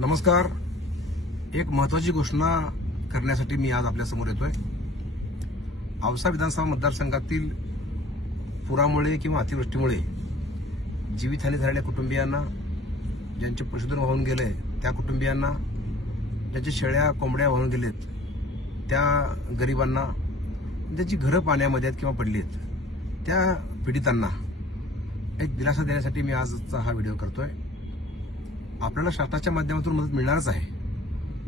नमस्कार एक महत्वाची घोषणा करण्यासाठी मी आज आपल्यासमोर येतोय औसा विधानसभा मतदारसंघातील पुरामुळे किंवा अतिवृष्टीमुळे जीवितहानी झालेल्या कुटुंबियांना ज्यांचे पशुधन वाहून गेले त्या कुटुंबियांना ज्यांच्या शेळ्या कोंबड्या वाहून गेलेत त्या गरिबांना ज्यांची घरं पाण्यामध्ये आहेत किंवा पडली आहेत त्या पीडितांना एक दिलासा देण्यासाठी मी आजचा हा व्हिडिओ करतोय आपल्याला शासनाच्या माध्यमातून मदत मिळणारच आहे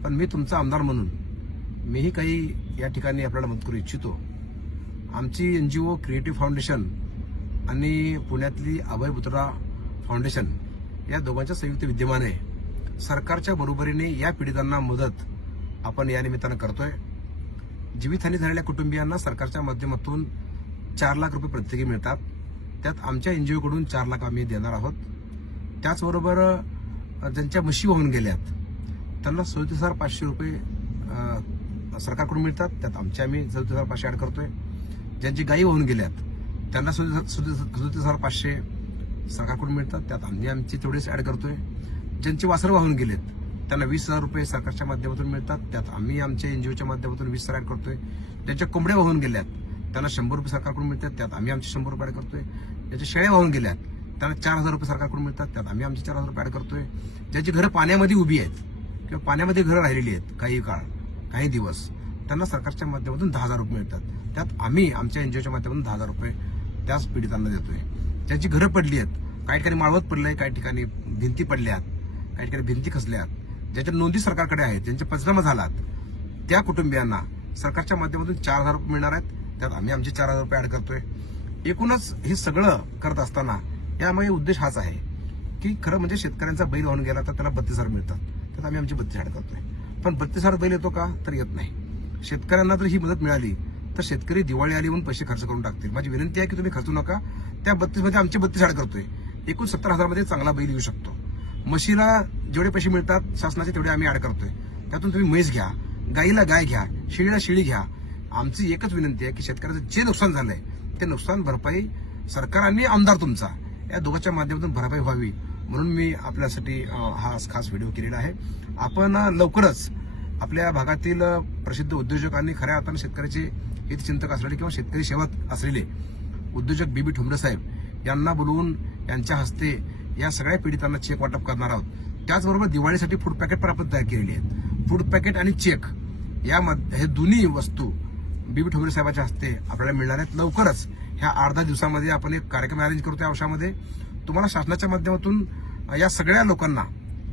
पण मी तुमचा आमदार म्हणून मीही काही या ठिकाणी आपल्याला मदत करू इच्छितो आमची N G O creative foundation आणि पुण्यातली अभय बुत्रा फाउंडेशन या दोघांच्या संयुक्त विद्यमाने सरकारच्या बरोबरीने या पीडितांना मदत आपण या निमित्तानं करतोय जीवितहानी झालेल्या कुटुंबियांना सरकारच्या माध्यमातून चार लाख रुपये प्रत्येकी मिळतात त्यात आमच्या एन जी ओकडून चार लाख आम्ही देणार आहोत त्याचबरोबर ज्यांच्या म्हशी वाहून गेल्यात त्यांना सदतीस हजार पाचशे रुपये सरकारकडून मिळतात त्यात आमचे आम्ही सदतीस हजार पाचशे ॲड करतोय ज्यांची गायी वाहून गेल्यात त्यांना सदतीस हजार पाचशे सरकारकडून मिळतात त्यात आम्ही आमचे तेवढेच ॲड करतोय ज्यांचे वासर वाहून गेलेत त्यांना वीस हजार रुपये सरकारच्या माध्यमातून मिळतात त्यात आम्ही आमच्या एन जी माध्यमातून वीस हजार ॲड करतोय ज्यांच्या कोंबड्या वाहून गेल्यात त्यांना शंभर रुपये सरकारकडून मिळतात त्यात आम्ही आमचे शंभर रुपये ॲड करतोय ज्यांच्या शेळ्या वाहून गेल्यात त्यांना चार हजार रुपये सरकारकडून मिळतात त्यात आम्ही आमचे चार हजार रुपये ऍड करतोय ज्याची घरं पाण्यामध्ये उभी आहेत किंवा पाण्यामध्ये घरं राहिलेली आहेत काही काळ काही दिवस त्यांना सरकारच्या माध्यमातून दहा हजार रुपये मिळतात त्यात आम्ही आमच्या एनजीओच्या माध्यमातून दहा हजार रुपये त्याच पीडितांना देतोय ज्यांची घरं पडली आहेत काही ठिकाणी माळवत पडलं आहे काही ठिकाणी भिंती पडल्यात काही ठिकाणी भिंती खचल्यात ज्याच्या नोंदी सरकारकडे आहेत ज्यांच्या पंचनामा झालात त्या कुटुंबियांना सरकारच्या माध्यमातून चार हजार रुपये मिळणार आहेत त्यात आम्ही आमचे चार हजार रुपये ऍड करतोय एकूणच हे सगळं करत असताना त्यामुळे उद्देश हाच आहे की खरं म्हणजे शेतकऱ्यांचा बैल वाहून गेला तर त्याला बत्तीस हजार मिळतात तर आम्ही आमची बत्तीस हाड करतोय पण बत्तीस हजार बैल येतो का तर येत नाही शेतकऱ्यांना जर ही मदत मिळाली तर शेतकरी दिवाळी आली म्हणून पैसे खर्च करून टाकतील माझी विनंती आहे की तुम्ही खर्चू नका त्या बत्तीसमध्ये आमची बत्तीस हाड करतोय एकूण सत्तर हजारमध्ये चांगला बैल येऊ शकतो म्हशीला जेवढे पैसे मिळतात शासनाचे तेवढे आम्ही ऍड करतोय त्यातून तुम्ही म्हैस घ्या गाईला गाय घ्या शेळीला शेळी घ्या आमची एकच विनंती आहे की शेतकऱ्याचं जे नुकसान झालंय ते नुकसान भरपाई सरकार आणि आमदार तुमचा या दोघांच्या माध्यमातून भरपाई व्हावी म्हणून मी आपल्यासाठी हा खास व्हिडिओ केलेला आहे आपण लवकरच आपल्या भागातील प्रसिद्ध उद्योजक आणि खऱ्या अर्थानं शेतकऱ्याचे हितचिंतक असलेले किंवा शेतकरी सेवक असलेले उद्योजक बी बी ठुमरे साहेब यांना बोलवून यांच्या हस्ते या सगळ्या पीडितांना चेक वाटप करणार आहोत त्याचबरोबर दिवाळीसाठी फूड पॅकेट पण आपण तयार केलेली आहेत फूड पॅकेट आणि चेक या हे दोन्ही वस्तू बी ठोंबरे साहेबांच्या हस्ते आपल्याला मिळणार आहेत लवकरच ह्या अर्धा दिवसामध्ये आपण एक कार्यक्रम अरेंज करतो या वर्षामध्ये तुम्हाला शासनाच्या माध्यमातून या सगळ्या लोकांना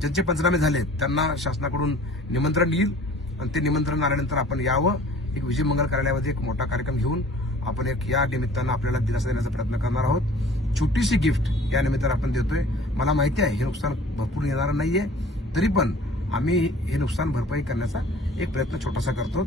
ज्यांचे पंचनामे झाले त्यांना शासनाकडून निमंत्रण येईल आणि ते निमंत्रण आल्यानंतर आपण यावं एक विजय मंगल कार्यालयामध्ये एक मोठा कार्यक्रम घेऊन आपण एक या निमित्तानं आपल्याला दिलासा देण्याचा प्रयत्न करणार आहोत छोटीशी गिफ्ट या निमित्तानं आपण देतोय मला माहिती आहे हे नुकसान भरपूर येणार नाहीये तरी पण आम्ही हे नुकसान भरपाई करण्याचा एक प्रयत्न छोटासा करतो